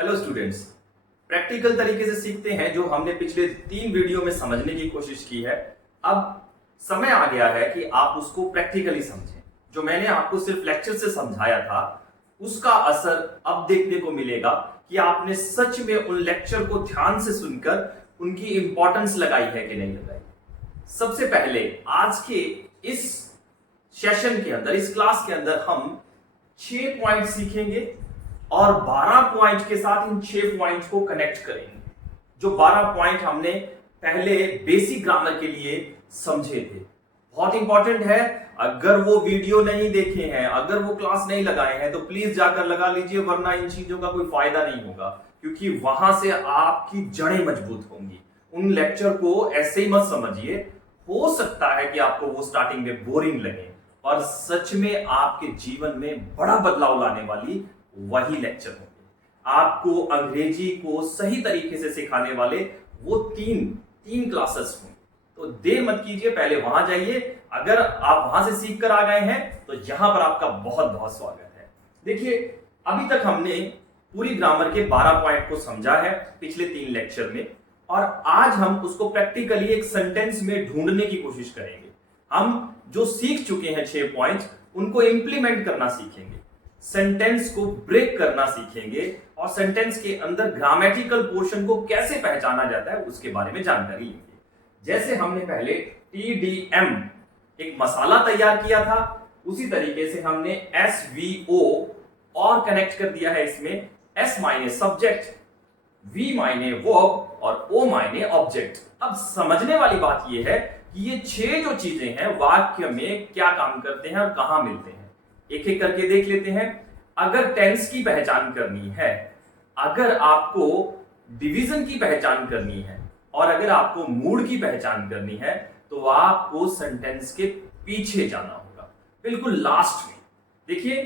Hello students, practical तरीके से सीखते हैं जो हमने पिछले 3 वीडियो में समझने की कोशिश की है। अब समय आ गया है कि आप उसको प्रैक्टिकली समझें। जो मैंने आपको सिर्फ लेक्चर से समझाया था उसका असर अब देखने को मिलेगा कि आपने सच में उन लेक्चर को ध्यान से सुनकर उनकी इंपॉर्टेंस लगाई है कि नहीं लगाई। सबसे पहले आज के इस सेशन के अंदर, इस क्लास के अंदर हम 6 पॉइंट सीखेंगे और 12 पॉइंट के साथ इन 6 पॉइंट्स को कनेक्ट करेंगे। जो 12 पॉइंट हमने पहले बेसिक ग्रामर के लिए समझे थे, बहुत इंपॉर्टेंट है। अगर वो वीडियो नहीं देखे हैं, अगर वो क्लास नहीं लगाए हैं, तो प्लीज जाकर लगा लीजिए, वरना इन चीजों का कोई फायदा नहीं होगा, क्योंकि वहां से आपकी जड़ें मजबूत होंगी। उन लेक्चर को ऐसे ही मत समझिए। हो सकता है कि आपको वो स्टार्टिंग में बोरिंग लगे, और सच में आपके जीवन में बड़ा बदलाव लाने वाली वही लेक्चर होंगे। आपको अंग्रेजी को सही तरीके से सिखाने वाले वो तीन क्लासेस होंगे। तो देर मत कीजिए, पहले वहां जाइए। अगर आप वहां से सीख कर आ गए हैं तो यहां पर आपका बहुत बहुत स्वागत है। देखिए, अभी तक हमने पूरी ग्रामर के 12 पॉइंट को समझा है पिछले 3 लेक्चर में, और आज हम उसको प्रैक्टिकली एक सेंटेंस में ढूंढने की कोशिश करेंगे। हम जो सीख चुके हैं 6 पॉइंट्स, उनको इंप्लीमेंट करना सीखेंगे, सेंटेंस को ब्रेक करना सीखेंगे, और सेंटेंस के अंदर ग्रामेटिकल पोर्शन को कैसे पहचाना जाता है उसके बारे में जानकारी लेंगे। जैसे हमने पहले TDM एक मसाला तैयार किया था, उसी तरीके से हमने SVO और कनेक्ट कर दिया है। इसमें S मायने सब्जेक्ट, V मायने वर्ब और O मायने ऑब्जेक्ट। अब समझने वाली बात यह है कि ये 6 जो चीजें हैं वाक्य में क्या काम करते हैं और कहां मिलते हैं। एक एक करके देख लेते हैं। अगर टेंस की पहचान करनी है, अगर आपको डिवीजन की पहचान करनी है, और अगर आपको मूड की पहचान करनी है, तो आपको सेंटेंस के पीछे जाना होगा, बिल्कुल लास्ट में। देखिए,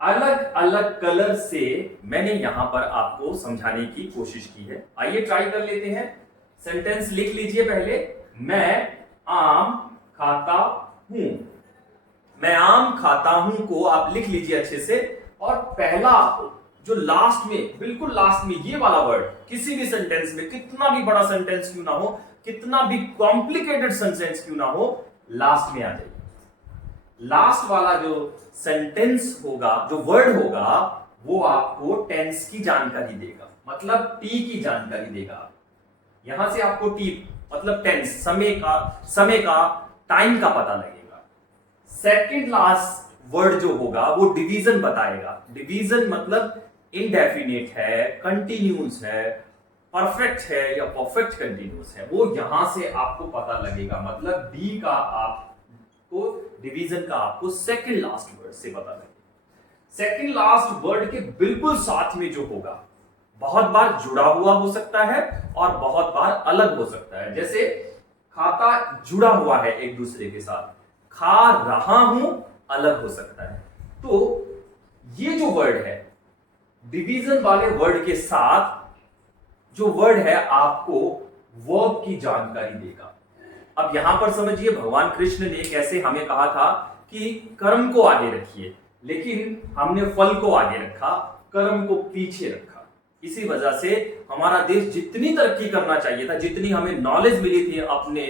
अलग अलग कलर से मैंने यहां पर आपको समझाने की कोशिश की है। आइए ट्राई कर लेते हैं। सेंटेंस लिख लीजिए पहले। मैं आम खाता हूं। मैं आम खाता हूं को आप लिख लीजिए अच्छे से। और पहला जो लास्ट में, बिल्कुल लास्ट में ये वाला वर्ड, किसी भी सेंटेंस में, कितना भी बड़ा सेंटेंस क्यों ना हो, कितना भी कॉम्प्लिकेटेड सेंटेंस क्यों ना हो, लास्ट में आ जाइए। लास्ट वाला जो सेंटेंस होगा, जो वर्ड होगा, वो आपको टेंस की जानकारी देगा, मतलब टी की जानकारी देगा। यहां से आपको टी मतलब टेंस, समय का टाइम का पता लगेगा। सेकंड लास्ट वर्ड जो होगा वो डिवीजन बताएगा। डिवीजन मतलब इनडेफिनेट है, कंटिन्यूस है, परफेक्ट है या परफेक्ट कंटिन्यूस है, वो यहां से आपको पता लगेगा। मतलब डी का आपको, डिवीजन का आपको सेकंड लास्ट वर्ड से पता लगेगा। सेकंड लास्ट वर्ड के बिल्कुल साथ में जो होगा, बहुत बार जुड़ा हुआ हो सकता है और बहुत बार अलग हो सकता है। जैसे खाता जुड़ा हुआ है एक दूसरे के साथ, खा रहा हूं अलग हो सकता है। तो ये जो वर्ड है, डिवीजन वाले वर्ड के साथ जो वर्ड है, आपको वर्ब की जानकारी देगा। अब यहां पर समझिए, भगवान कृष्ण ने कैसे हमें कहा था कि कर्म को आगे रखिए, लेकिन हमने फल को आगे रखा, कर्म को पीछे रखा। इसी वजह से हमारा देश जितनी तरक्की करना चाहिए था, जितनी हमें नॉलेज मिली थी अपने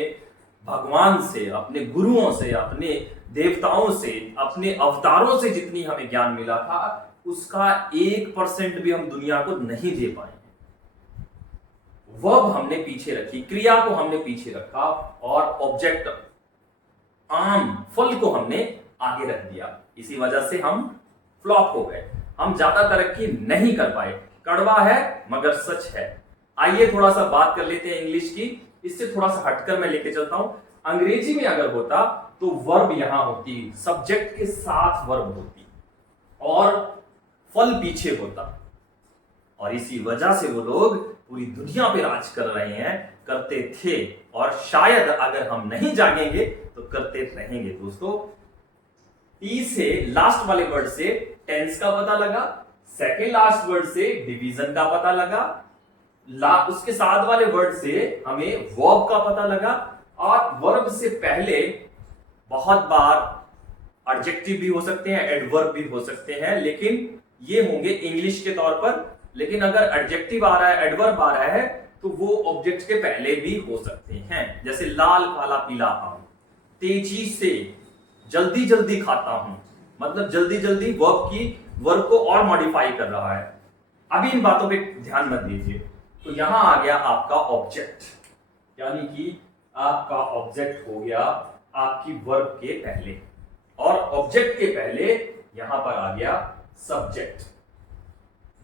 भगवान से, अपने गुरुओं से, अपने देवताओं से, अपने अवतारों से, जितनी हमें ज्ञान मिला था, उसका 1% भी हम दुनिया को नहीं दे पाए। वर्ब हमने पीछे रखी, क्रिया को हमने पीछे रखा, और ऑब्जेक्ट आम फल को हमने आगे रख दिया। इसी वजह से हम फ्लॉप हो गए, हम ज्यादा तरक्की नहीं कर पाए। कड़वा है मगर सच है। आइए थोड़ा सा बात कर लेते हैं इंग्लिश की। इससे थोड़ा सा हटकर मैं लेके चलता हूं। अंग्रेजी में अगर होता तो वर्ब यहां होती, सब्जेक्ट के साथ वर्ब होती, और फल पीछे होता। और इसी वजह से वो लोग पूरी दुनिया पे राज कर रहे हैं, करते थे, और शायद अगर हम नहीं जागेंगे तो करते रहेंगे। दोस्तों, टी से, लास्ट वाले वर्ड से टेंस का पता लगा, सेकेंड लास्ट वर्ड से डिवीजन का पता लगा, उसके साथ वाले वर्ड से हमें वर्ब का पता लगा, और वर्ब से पहले बहुत बार एडजेक्टिव भी हो सकते हैं, एडवर्ब भी हो सकते हैं, लेकिन ये होंगे इंग्लिश के तौर पर लेकिन अगर एडजेक्टिव आ रहा है, एडवर्ब आ रहा है, तो वो ऑब्जेक्ट के पहले भी हो सकते हैं। जैसे लाल काला पीला आम, तेजी से, जल्दी जल्दी खाता हूं, मतलब जल्दी जल्दी वर्ब को और मॉडिफाई कर रहा है। अभी इन बातों पे ध्यान मत दीजिए। तो यहां आ गया आपका ऑब्जेक्ट, यानी कि आपका ऑब्जेक्ट हो गया आपकी वर्ब के पहले, और ऑब्जेक्ट के पहले यहां पर आ गया सब्जेक्ट।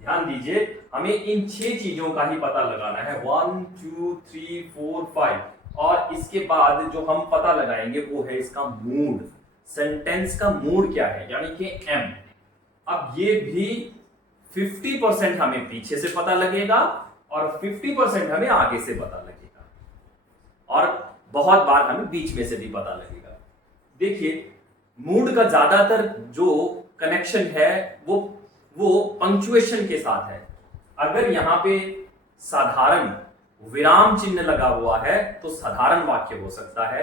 ध्यान दीजिए, हमें इन 6 चीजों का ही पता लगाना है, 1 2 3 4 5, और इसके बाद जो हम पता लगाएंगे वो है इसका मूड। सेंटेंस का मूड क्या है, यानी कि एम। अब ये भी 50% हमें पीछे से पता लगेगा और 50% हमें आगे से पता लगेगा, और बहुत बार हमें बीच में से भी पता लगेगा। देखिए, मूड का ज्यादातर जो कनेक्शन है वो पंक्चुएशन के साथ है। अगर यहां पे साधारण विराम चिन्ह लगा हुआ है तो साधारण वाक्य हो सकता है।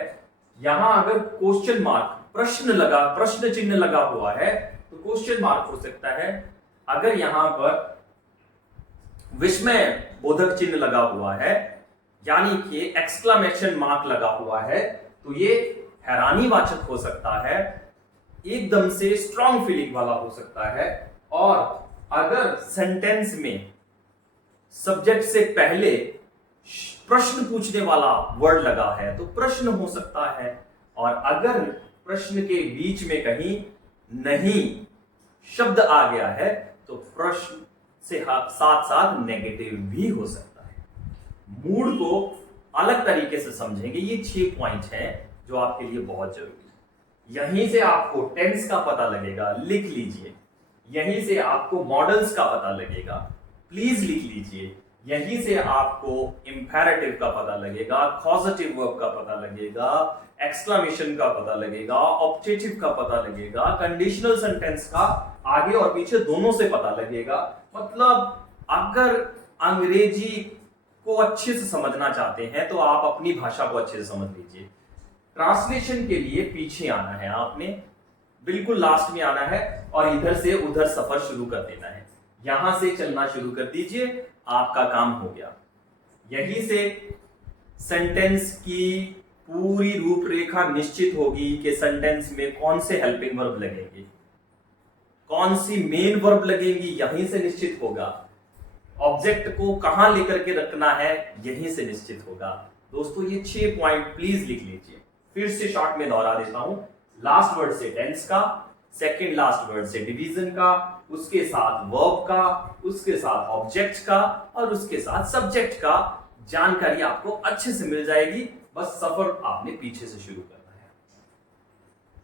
यहां अगर क्वेश्चन मार्क, प्रश्न चिन्ह लगा हुआ है तो क्वेश्चन मार्क हो सकता है। अगर यहां पर विस्मय बोधक चिन्ह लगा हुआ है, यानी कि एक्सक्लेमेशन मार्क लगा हुआ है, तो ये हैरानीवाचक हो सकता है, एकदम से स्ट्रॉन्ग फीलिंग वाला हो सकता है। और अगर सेंटेंस में सब्जेक्ट से पहले प्रश्न पूछने वाला वर्ड लगा है तो प्रश्न हो सकता है, और अगर प्रश्न के बीच में कहीं नहीं शब्द आ गया है तो प्रश्न से साथ साथ नेगेटिव भी हो सकता है। मूड को अलग तरीके से समझेंगे। ये 6 पॉइंट हैं जो आपके लिए बहुत जरूरी है। यहीं से आपको टेंस का पता लगेगा, लिख लीजिए। यहीं से आपको मॉडल्स का पता लगेगा, प्लीज लिख लीजिए। यहीं से आपको इंपेरेटिव का पता लगेगा, कॉजेटिव वर्ब का पता लगेगा, एक्सक्लेमेशन का पता लगेगा, ऑब्जेक्टिव का पता लगेगा, कंडीशनल सेंटेंस का आगे और पीछे दोनों से पता लगेगा। मतलब अगर अंग्रेजी को अच्छे से समझना चाहते हैं तो आप अपनी भाषा को अच्छे से समझ लीजिए। ट्रांसलेशन के लिए पीछे आना है, आपने बिल्कुल लास्ट में आना है और इधर से उधर सफर शुरू कर देना है। यहां से चलना शुरू कर दीजिए, आपका काम हो गया। यहीं से सेंटेंस की पूरी रूपरेखा निश्चित होगी कि सेंटेंस में कौन से हेल्पिंग वर्ब लगेंगे, कौन सी मेन वर्ब लगेंगी, यहीं से निश्चित होगा। ऑब्जेक्ट को कहां लेकर के रखना है, यहीं से निश्चित होगा। दोस्तों, ये 6 पॉइंट प्लीज लिख लीजिए। फिर से शॉर्ट में दोहरा देता हूं। लास्ट वर्ड से टेंस का, सेकंड लास्ट वर्ड से डिवीजन का, उसके साथ वर्ब का, उसके साथ ऑब्जेक्ट का, और उसके साथ सब्जेक्ट का जानकारी आपको अच्छे से मिल जाएगी। बस सफर आपने पीछे से शुरू करना है।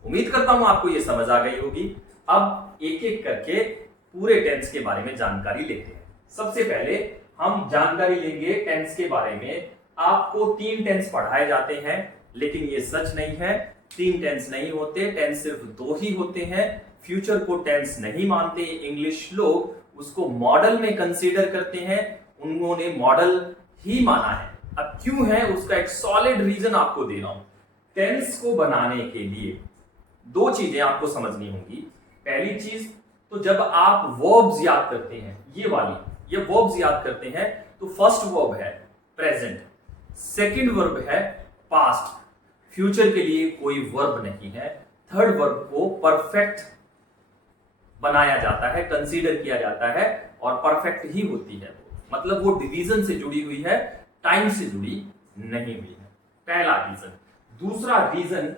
उम्मीद करता हूं आपको यह समझ आ गई होगी। अब एक एक करके पूरे टेंस के बारे में जानकारी लेते हैं। सबसे पहले हम जानकारी लेंगे टेंस के बारे में। आपको 3 टेंस पढ़ाए जाते हैं, लेकिन ये सच नहीं है। 3 टेंस नहीं होते, टेंस सिर्फ 2 ही होते हैं। फ्यूचर को टेंस नहीं मानते इंग्लिश लोग, उसको मॉडल में कंसीडर करते हैं। उन्होंने मॉडल ही माना है। अब क्यों है उसका एक सॉलिड रीजन आपको दे रहा हूं। टेंस को बनाने के लिए 2 चीजें आपको समझनी होंगी। पहली चीज, तो जब आप वर्ब्स याद करते हैं, ये वर्ब्स याद करते हैं, तो फर्स्ट वर्ब है प्रेजेंट, सेकंड वर्ब है पास्ट, फ्यूचर के लिए कोई वर्ब नहीं है। थर्ड वर्ब को परफेक्ट बनाया जाता है, कंसीडर किया जाता है, और परफेक्ट ही होती है। मतलब वो डिवीजन से जुड़ी हुई है, टाइम से जुड़ी नहीं हुई है। पहला रीजन। दूसरा रीजन,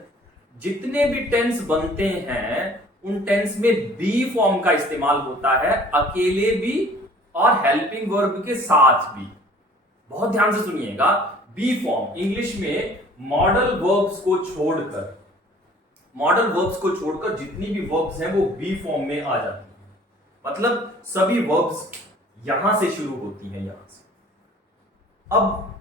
जितने भी टेंस बनते हैं उन टेंस में बी फॉर्म का इस्तेमाल होता है, अकेले भी और हेल्पिंग वर्ब के साथ भी। बहुत ध्यान से सुनिएगा, बी फॉर्म इंग्लिश में मॉडल वर्ब्स को छोड़कर जितनी भी वर्ब्स हैं वो बी फॉर्म में आ जाती हैं। मतलब सभी वर्ब्स यहां से शुरू होती हैं, यहां से। अब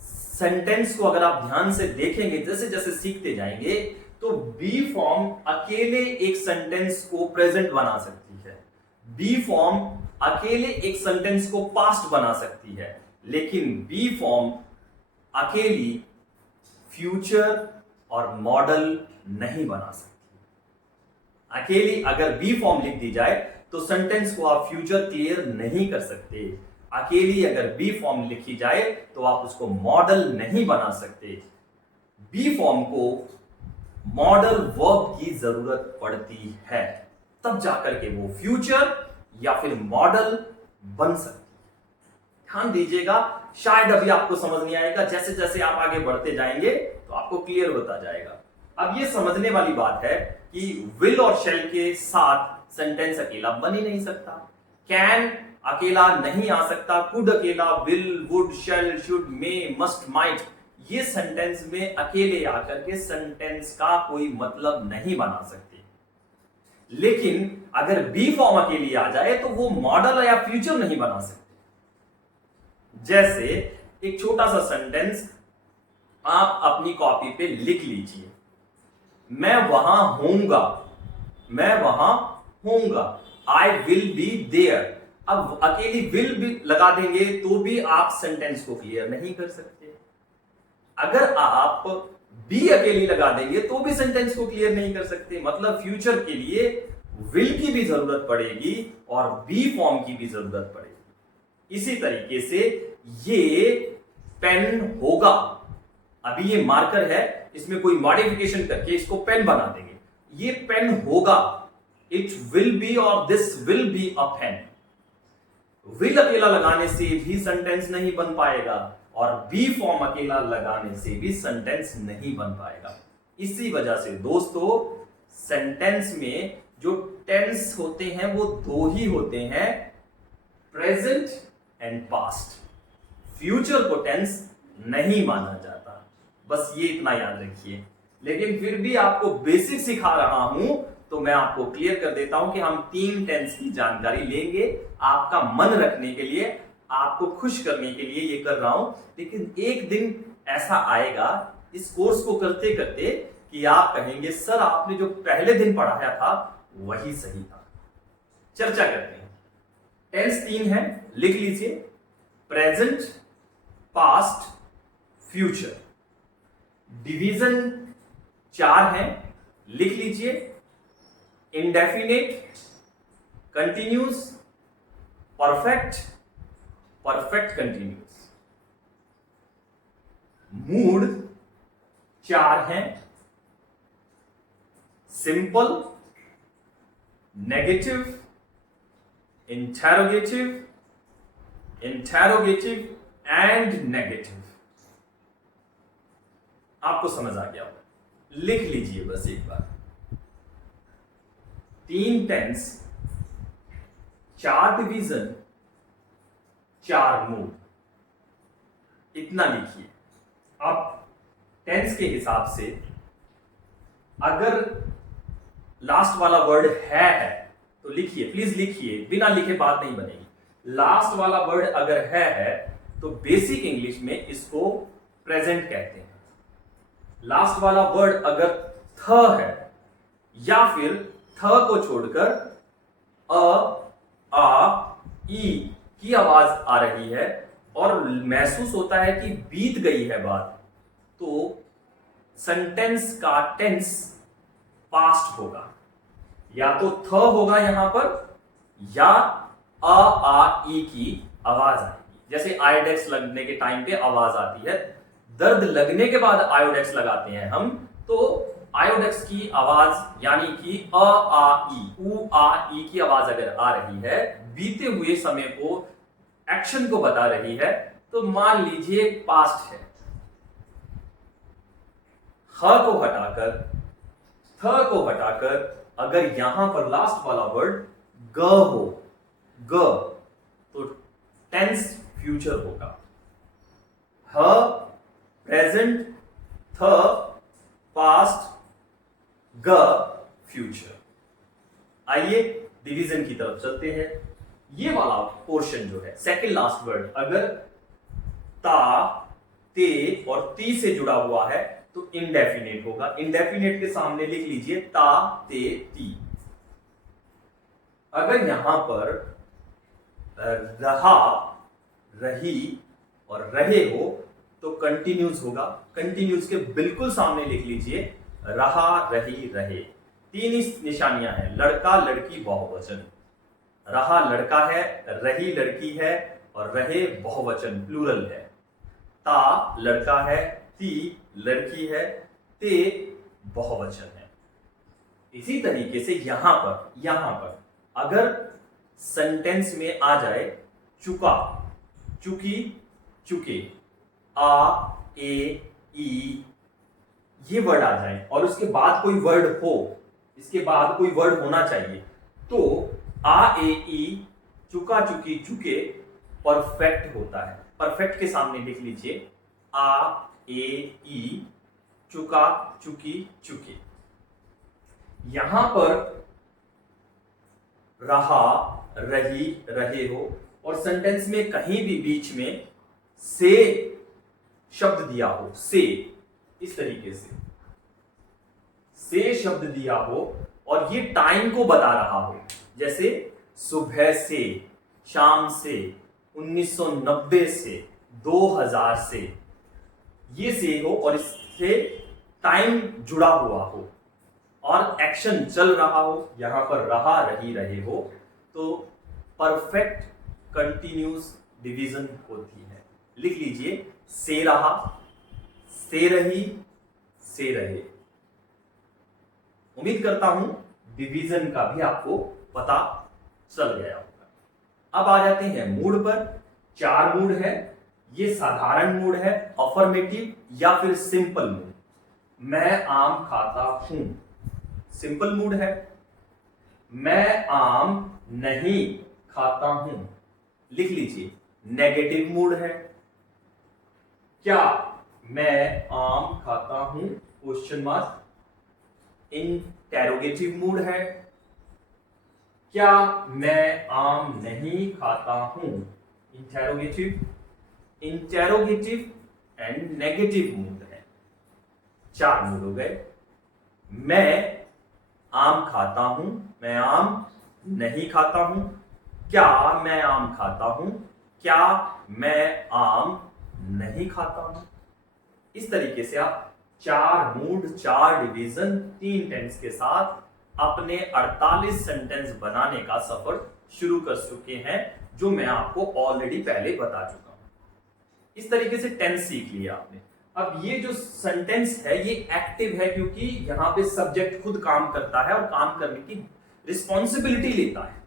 सेंटेंस को अगर आप ध्यान से देखेंगे, जैसे जैसे सीखते जाएंगे, तो बी फॉर्म अकेले एक सेंटेंस को प्रेजेंट बना सकती है, बी फॉर्म अकेले एक सेंटेंस को पास्ट बना सकती है, लेकिन बी फॉर्म अकेली फ्यूचर और मॉडल नहीं बना सकती। अकेली अगर बी फॉर्म लिख दी जाए तो सेंटेंस को आप फ्यूचर क्लियर नहीं कर सकते। अकेली अगर बी फॉर्म लिखी जाए तो आप उसको मॉडल नहीं बना सकते। बी फॉर्म को मॉडल वर्ब की जरूरत पड़ती है, तब जाकर के वो फ्यूचर या फिर मॉडल बन सकती है। ध्यान दीजिएगा, शायद अभी आपको समझ नहीं आएगा, जैसे जैसे आप आगे बढ़ते जाएंगे तो आपको क्लियर होता जाएगा। अब ये समझने वाली बात है कि विल और शैल के साथ सेंटेंस अकेला बन ही नहीं सकता। कैन अकेला नहीं आ सकता, कुड अकेला, will, would, shall, should, may, must, might, ये सेंटेंस में अकेले आकर के सेंटेंस का कोई मतलब नहीं बना सकते। लेकिन अगर बी फॉर्म अकेली आ जाए तो वो मॉडल या फ्यूचर नहीं बना सकते। जैसे एक छोटा सा सेंटेंस आप अपनी कॉपी पे लिख लीजिए, मैं वहां होऊंगा, मैं वहां होऊंगा, आई विल बी देयर। अब अकेली विल भी लगा देंगे तो भी आप सेंटेंस को क्लियर नहीं कर सकते। अगर आप बी अकेली लगा देंगे तो भी सेंटेंस को क्लियर नहीं कर सकते। मतलब फ्यूचर के लिए विल की भी जरूरत पड़ेगी और बी फॉर्म की भी जरूरत पड़ेगी। इसी तरीके से ये पेन होगा, अभी ये मार्कर है, इसमें कोई मॉडिफिकेशन करके इसको पेन बना देंगे, ये पेन होगा, इट विल बी और this will be a pen. Will अकेला लगाने से भी सेंटेंस नहीं बन पाएगा और बी फॉर्म अकेला लगाने से भी सेंटेंस नहीं बन पाएगा। इसी वजह से दोस्तों सेंटेंस में जो टेंस होते हैं वो दो ही होते हैं, प्रेजेंट एंड पास्ट। फ्यूचर को टेंस नहीं माना जाता, बस ये इतना याद रखिए। लेकिन फिर भी आपको बेसिक सिखा रहा हूं तो मैं आपको क्लियर कर देता हूं कि हम 3 टेंस की जानकारी लेंगे, आपका मन रखने के लिए, आपको खुश करने के लिए ये कर रहा हूं। लेकिन एक दिन ऐसा आएगा इस कोर्स को करते करते कि आप कहेंगे सर आपने जो पहले दिन पढ़ाया था वही सही था। चर्चा करते हैं। टेंस 3 है, लिख लीजिए, प्रेजेंट, पास्ट, फ्यूचर। डिवीजन 4 है, लिख लीजिए, indefinite, continuous, perfect, perfect continuous. Mood 4 है, simple, negative, interrogative, interrogative and negative. आपको समझ आ गया होगा, लिख लीजिए बस एक बार। 3 टेंस, 4 डिवीजन, 4 मूड, इतना लिखिए। अब टेंस के हिसाब से अगर लास्ट वाला वर्ड है तो लिखिए, प्लीज लिखिए, बिना लिखे बात नहीं बनेगी। लास्ट वाला वर्ड अगर है तो बेसिक इंग्लिश में इसको प्रेजेंट कहते हैं। लास्ट वाला वर्ड अगर थ है या फिर थ को छोड़कर अ, आ, ई की आवाज आ रही है और महसूस होता है कि बीत गई है बात, तो सेंटेंस का टेंस पास्ट होगा। या तो थ होगा यहां पर या अ, आ, ई की आवाज आएगी। जैसे आयोडेक्स लगने के टाइम पे आवाज आती है, दर्द लगने के बाद आयोडेक्स लगाते हैं हम, तो आयोडेक्स की आवाज यानी कि अ, आ, ई, उ, आ, ई की आवाज अगर आ रही है, बीते हुए समय को, एक्शन को बता रही है, तो मान लीजिए पास्ट है। ह को हटाकर, थ को हटाकर अगर यहां पर लास्ट वाला वर्ड ग हो, ग, तो टेंस फ्यूचर होगा। ह प्रेजेंट, थ पास्ट, ग फ्यूचर। आइए डिवीजन की तरफ चलते हैं। ये वाला पोर्शन जो है, सेकंड लास्ट वर्ड अगर ता, ते और ती से जुड़ा हुआ है तो इंडेफिनेट होगा। इंडेफिनेट के सामने लिख लीजिए ता, ते, ती। अगर यहां पर रहा, रही और रहे हो तो कंटिन्यूस होगा। कंटिन्यूस के बिल्कुल सामने लिख लीजिए रहा, रही, रहे। 3 ही निशानियां हैं, लड़का, लड़की, बहुवचन। रहा लड़का है, रही लड़की है और रहे बहुवचन प्लूरल है। ता लड़का है, ती लड़की है, ते बहुवचन है। इसी तरीके से यहां पर अगर सेंटेंस में आ जाए चुका, चुकी, चुके, आ, ए, ई, ये वर्ड आ जाए और उसके बाद कोई वर्ड हो, इसके बाद कोई वर्ड होना चाहिए, तो आ, ए, ई, चुका, चुकी, चुके परफेक्ट होता है। परफेक्ट के सामने लिख लीजिए आ, ए, ई, चुका, चुकी, चुके। यहां पर रहा, रही, रहे हो और सेंटेंस में कहीं भी बीच में से शब्द दिया हो, से, इस तरीके से शब्द दिया हो और ये टाइम को बता रहा हो, जैसे सुबह से, शाम से, 1990 से, 2000 से, ये से हो और इससे टाइम जुड़ा हुआ हो और एक्शन चल रहा हो, यहां पर रहा, रही, रहे हो, तो परफेक्ट कंटिन्यूस डिवीजन होती है। लिख लीजिए से रहा, से रही, से रहे। उम्मीद करता हूं डिवीजन का भी आपको पता चल गया होगा। अब आ जाते हैं मूड पर। 4 मूड है, ये साधारण मूड है, अफर्मेटिव या फिर सिंपल मूड। मैं आम खाता हूं, सिंपल मूड है। मैं आम नहीं खाता हूं, लिख लीजिए नेगेटिव मूड है। क्या मैं आम खाता हूं, क्वेश्चन मार्क, इंटेरोगेटिव मूड है। क्या मैं आम नहीं खाता हूं, interrogative, interrogative and negative mood है। 4 मूड हो गए। मैं आम खाता हूं, मैं आम नहीं खाता हूं, क्या मैं आम खाता हूं, क्या मैं आम नहीं खाता हूं। इस तरीके से आप 4 मूड, 4 डिवीजन, 3 टेंस के साथ अपने 48 सेंटेंस बनाने का सफर शुरू कर चुके हैं, जो मैं आपको ऑलरेडी पहले बता चुका हूं। इस तरीके से टेंस सीख लिया आपने। अब ये जो सेंटेंस है ये एक्टिव है, क्योंकि यहां पे सब्जेक्ट खुद काम करता है और काम करने की रिस्पॉन्सिबिलिटी लेता है।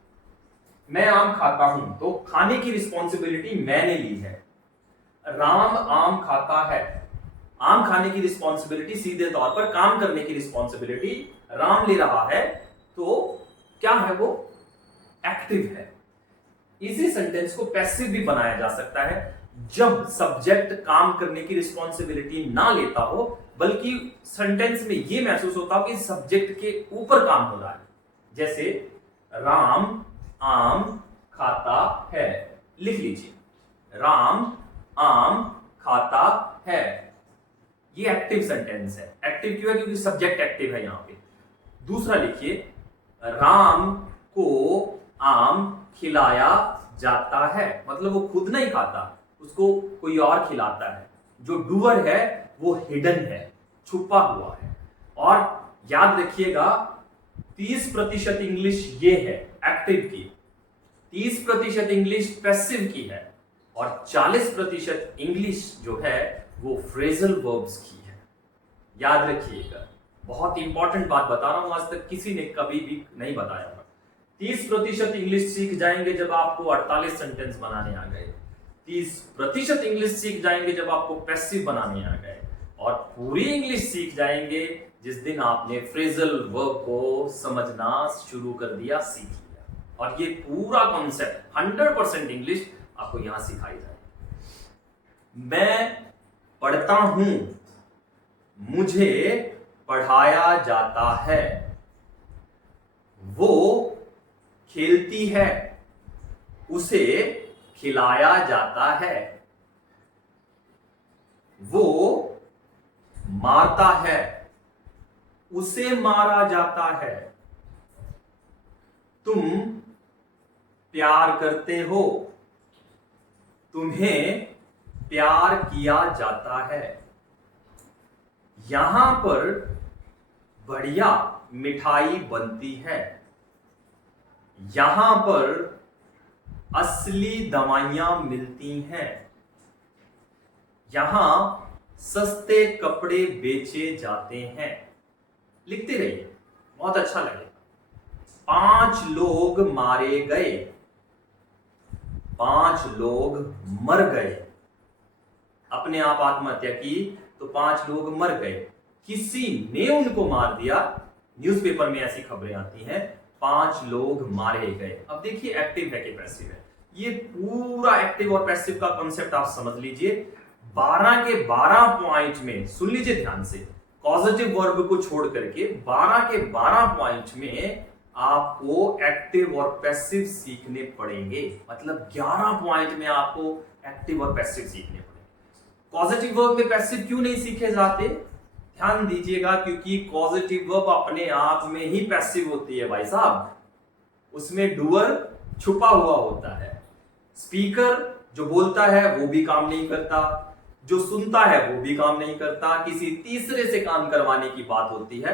मैं आम खाता हूं, तो खाने की रिस्पॉन्सिबिलिटी मैंने ली है। राम आम खाता है, आम खाने की रिस्पॉन्सिबिलिटी सीधे तौर पर काम करने की रिस्पॉन्सिबिलिटी राम ले रहा है, तो क्या है वो एक्टिव है। इसी सेंटेंस को पैसिव भी बनाया जा सकता है, जब सब्जेक्ट काम करने की रिस्पॉन्सिबिलिटी ना लेता हो, बल्कि सेंटेंस में यह महसूस होता हो कि सब्जेक्ट के ऊपर काम हो रहा है। जैसे राम आम खाता है, लिख लीजिए राम आम खाता है। ये एक्टिव सेंटेंस है। एक्टिव क्यों है? क्योंकि सब्जेक्ट एक्टिव है यहां पे। दूसरा लिखिए राम को आम खिलाया जाता है, मतलब वो खुद नहीं खाता, उसको कोई और खिलाता है। जो डूअर है वो हिडन है, छुपा हुआ है। और याद रखिएगा 30% इंग्लिश ये है एक्टिव की, 30% इंग्लिश पैसिव की है और 40% इंग्लिश जो है वो फ्रेजल वर्ब्स की है। याद रखिएगा, बहुत इंपॉर्टेंट बात बता रहा हूं, आज तक किसी ने कभी भी नहीं बताया होगा। 30% इंग्लिश सीख जाएंगे जब आपको 48 सेंटेंस बनाने आ गए, 30% इंग्लिश सीख जाएंगे जब आपको पैसिव बनाने आ गए, और पूरी इंग्लिश सीख जाएंगे जिस दिन आपने फ्रेजल वर्ब को समझना शुरू कर दिया, सीख लिया। और ये पूरा कॉन्सेप्ट 100% इंग्लिश आपको यहां सिखाई जाएगी। मैं पढ़ता हूं, मुझे पढ़ाया जाता है। वो खेलती है, उसे खिलाया जाता है। वो मारता है, उसे मारा जाता है। तुम प्यार करते हो, तुम्हें प्यार किया जाता है। यहां पर बढ़िया मिठाई बनती है, यहां पर असली दवाइयां मिलती हैं, यहां सस्ते कपड़े बेचे जाते हैं। लिखते रहिए, बहुत अच्छा लगेगा। 5 लोग मारे गए, 5 लोग मर गए। अपने आप आत्महत्या की तो 5 लोग मर गए, किसी ने उनको मार दिया। न्यूज़पेपर में ऐसी खबरें आती हैं, 5 लोग मारे गए। अब देखिए एक्टिव है कि पैसिव है। ये पूरा एक्टिव और पैसिव का कॉन्सेप्ट आप समझ लीजिए। 12 के 12 पॉइंट में सुन लीजिए ध्यान से, पॉजिटिव वर्ब को छोड़ करके 12 के 12 पॉइंट में आपको एक्टिव और पैसिव सीखने पड़ेंगे। मतलब 11 पॉइंट में आपको एक्टिव और पैसिव सीखने पड़ेंगे। पॉजिटिव वर्ब में पैसिव क्यों नहीं सीखे जाते? ध्यान दीजिएगा, क्योंकि पॉजिटिव वर्ब अपने आप में ही पैसिव होती है भाई साहब। उसमें डूअर छुपा हुआ होता है। स्पीकर जो बोलता है वो भी काम नहीं करता, जो सुनता है वो भी काम नहीं करता, किसी तीसरे से काम करवाने की बात होती है,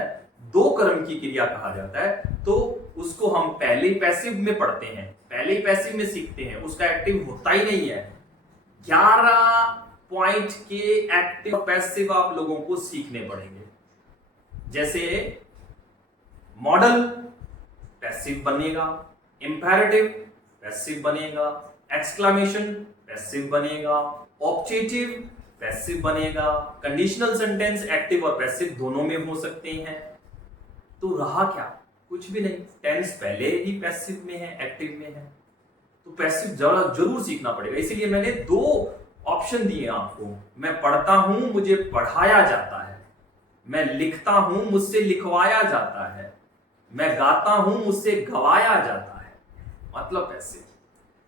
2 कर्म की क्रिया कहा जाता है, तो उसको हम पहले ही पैसिव में पढ़ते हैं, पहले ही पैसिव में सीखते हैं, उसका एक्टिव होता ही नहीं है। 11 पॉइंट के एक्टिव पैसिव आप लोगों को सीखने पड़ेंगे। जैसे मॉडल पैसिव बनेगा, इंपेरेटिव पैसिव बनेगा, एक्सक्लेमेशन पैसिव बनेगा, ऑब्जेक्टिव पैसिव बनेगा, कंडीशनल सेंटेंस एक्टिव और पैसिव दोनों में हो सकते हैं। तो रहा क्या? कुछ भी नहीं। टेंस पहले ही पैसिव में है, एक्टिव में है, तो पैसिव जरूर सीखना पड़ेगा। इसीलिए मैंने 2 ऑप्शन दिए आपको। मैं पढ़ता हूं, मुझे पढ़ाया जाता है। मैं लिखता हूं, मुझसे लिखवाया जाता है। मैं गाता हूं, मुझसे गवाया जाता है। मतलब पैसिव।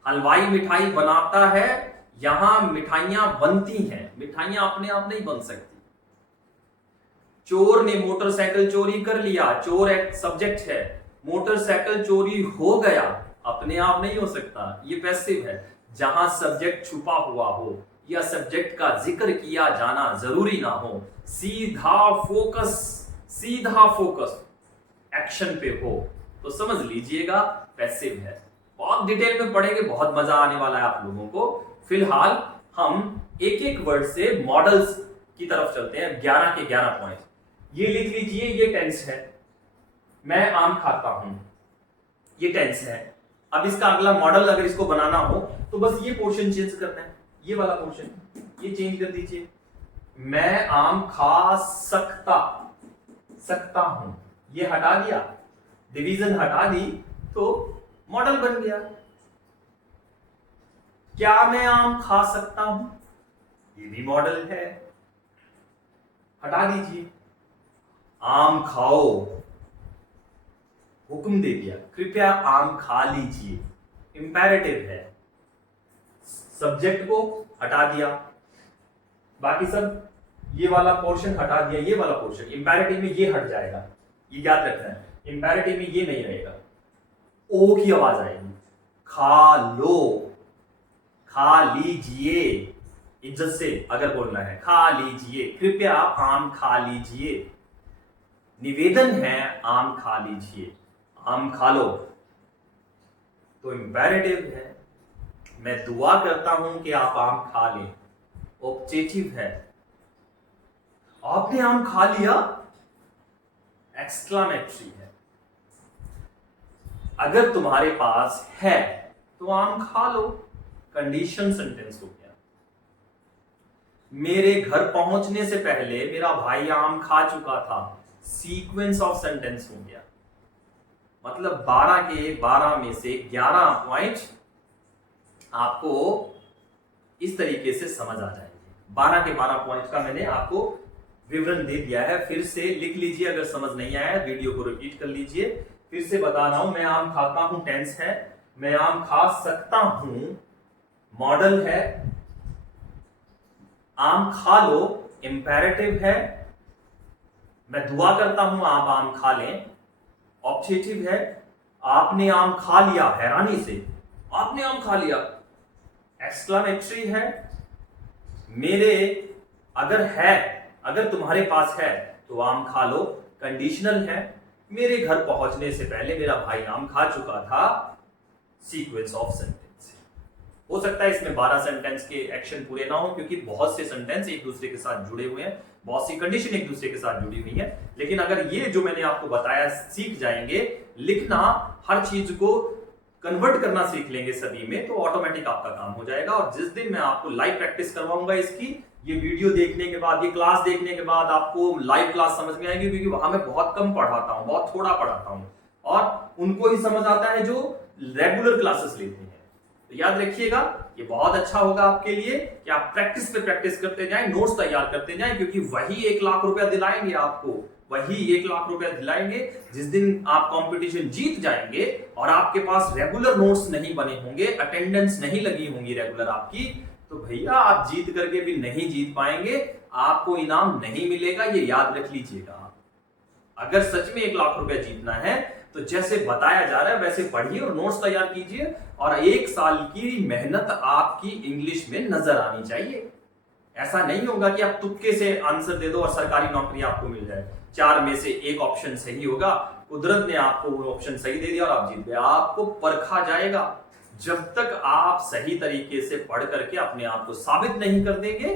हलवाई मिठाई बनाता है, यहां मिठाइयां बनती हैं। मिठाइयां अपने आप नहीं बन सकती। चोर ने मोटरसाइकिल चोरी कर लिया, चोर एक सब्जेक्ट है। मोटरसाइकिल चोरी हो गया, अपने आप नहीं हो सकता, ये पैसिव है। जहां सब्जेक्ट छुपा हुआ हो या सब्जेक्ट का जिक्र किया जाना जरूरी ना हो, सीधा फोकस एक्शन पे हो, तो समझ लीजिएगा पैसिव है। बहुत डिटेल में पढ़ेंगे, बहुत मजा आने वाला है आप लोगों को। फिलहाल हम एक एक वर्ड से मॉडल्स की तरफ चलते हैं। 11 के 11 पॉइंट ये लिख लीजिए। ये टेंस है, मैं आम खाता हूं, ये टेंस है। अब इसका अगला मॉडल अगर इसको बनाना हो तो बस ये पोर्शन चेंज करना है, ये वाला पोर्शन ये चेंज कर दीजिए। मैं आम खा सकता हूं, ये हटा दिया, डिवीजन हटा दी, तो मॉडल बन गया। क्या मैं आम खा सकता हूं, ये भी मॉडल है, हटा दीजिए। आम खाओ, हुक्म दे दिया, कृपया आम खा लीजिए, इंपेरेटिव है। सब्जेक्ट को हटा दिया, बाकी सब ये वाला पोर्शन हटा दिया, ये वाला पोर्शन इंपेरेटिव में ये हट जाएगा, ये याद रखना है। इंपेरेटिव में ये नहीं रहेगा, ओ की आवाज आएगी। खा लो, खा लीजिए, इज्जत से अगर बोलना है, खा लीजिए, कृपया आम खा लीजिए, निवेदन है आम खा लीजिए, आम खा लो, तो इंपेरेटिव है। मैं दुआ करता हूं कि आप आम खा लें, ऑब्जेक्टिव है। आपने आम खा लिया, एक्सक्लेमेटरी है। अगर तुम्हारे पास है तो आम खा लो, कंडीशन सेंटेंस हो गया। मेरे घर पहुंचने से पहले मेरा भाई आम खा चुका था, सीक्वेंस ऑफ सेंटेंस हो गया। मतलब 12 के 12 में से 11 पॉइंट आपको इस तरीके से समझ आ जाएंगे। 12 के 12 पॉइंट का मैंने आपको विवरण दे दिया है। फिर से लिख लीजिए, अगर समझ नहीं आया वीडियो को रिपीट कर लीजिए। फिर से बता रहा हूं, मैं आम खाता हूं टेंस है, मैं आम खा सकता हूं मॉडल है, आम खा लो इंपेरेटिव है, मैं दुआ करता हूं आप आम खा लें, ऑब्जेक्टिव है, आपने आम खा लिया, हैरानी से आपने आम खा लिया, एक्सक्लेमेटरी है, मेरे अगर तुम्हारे पास है तो आम खा लो, कंडीशनल है, मेरे घर पहुंचने से पहले मेरा भाई आम खा चुका था। Sequence of sentence. हो सकता है इसमें 12 सेंटेंस के एक्शन पूरे ना हो, क्योंकि बहुत से सेंटेंस एक दूसरे के साथ जुड़े हुए हैं, बहुत सी कंडीशन एक दूसरे के साथ जुड़ी हुई है। लेकिन अगर ये जो मैंने आपको बताया सीख जाएंगे, लिखना, हर चीज को कन्वर्ट करना सीख लेंगे सभी में, तो ऑटोमेटिक आपका काम हो जाएगा। और जिस दिन मैं आपको लाइव प्रैक्टिस करवाऊंगा इसकी, ये वीडियो देखने के बाद, ये क्लास देखने के बाद आपको लाइव क्लास समझ में आएगी, क्योंकि वहां मैं बहुत कम पढ़ाता हूं, बहुत थोड़ा पढ़ाता हूं, और उनको ही समझ आता है जो रेगुलर क्लासेस लेते हैं। तो याद रखिएगा, ये बहुत अच्छा होगा आपके लिए कि आप प्रैक्टिस पे प्रैक्टिस करते जाएं, नोट्स तैयार करते जाएं, क्योंकि वही 1 लाख रुपया दिलाएंगे आपको, वही 1 लाख रुपया दिलाएंगे जिस दिन आप कंपटीशन जीत जाएंगे और आपके पास रेगुलर नोट्स नहीं बने होंगे, अटेंडेंस नहीं लगी होंगी रेगुलर आपकी, तो भैया आप जीत करके भी नहीं जीत पाएंगे, आपको इनाम नहीं मिलेगा, ये याद रख लीजिएगा। अगर सच में 1 लाख रुपया जीतना है तो जैसे बताया जा रहा है वैसे पढ़िए और नोट्स तैयार कीजिए, और 1 साल की मेहनत आपकी इंग्लिश में नजर आनी चाहिए। ऐसा नहीं होगा कि आप तुक्के से आंसर दे दो और सरकारी नौकरी आपको मिल जाए। 4 में से 1 ऑप्शन सही होगा, कुदरत ने आपको वो ऑप्शन सही दे दिया और आप जीत गए। आपको परखा जाएगा। जब तक आप सही तरीके से पढ़ करके अपने आप को साबित नहीं कर देंगे,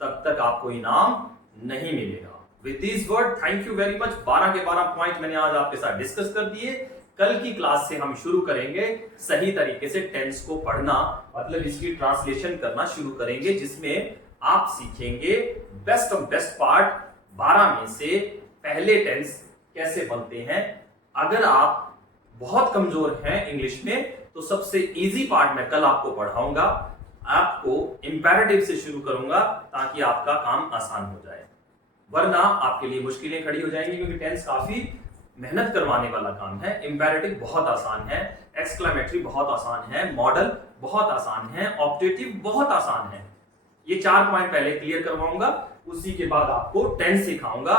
तब तक आपको इनाम नहीं मिलेगा। With this word, thank you very much. 12 के 12 पॉइंट मैंने आज आपके साथ डिस्कस कर दिए। कल की क्लास से हम शुरू करेंगे सही तरीके से टेंस को पढ़ना, मतलब इसकी ट्रांसलेशन करना शुरू करेंगे, जिसमें आप सीखेंगे बेस्ट ऑफ बेस्ट पार्ट 12 में से पहले टेंस कैसे बनते हैं। अगर आप बहुत कमजोर हैं इंग्लिश में तो सबसे इजी पार्ट मैं कल आपको पढ़ाऊंगा, आपको इंपैरेटिव से शुरू करूंगा ताकि आपका काम आसान हो जाए, वरना आपके लिए मुश्किलें खड़ी हो जाएंगी, क्योंकि टेंस काफी मेहनत करवाने वाला काम है। इंपैरेटिव बहुत आसान है, एक्सक्लेमेटरी बहुत आसान है, मॉडल बहुत आसान है, ऑप्टेटिव बहुत आसान है। ये 4 पॉइंट पहले क्लियर करवाऊंगा, उसी के बाद आपको टेंस सिखाऊंगा।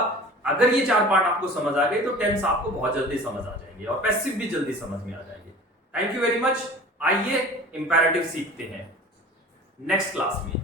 अगर ये 4 पार्ट आपको समझ आ गए तो टेंस आपको बहुत जल्दी समझ आ जाएंगे और पैसिव भी जल्दी समझ में आ जाएंगे। Thank you very much. आइए इंपैरेटिव सीखते हैं नेक्स्ट क्लास में।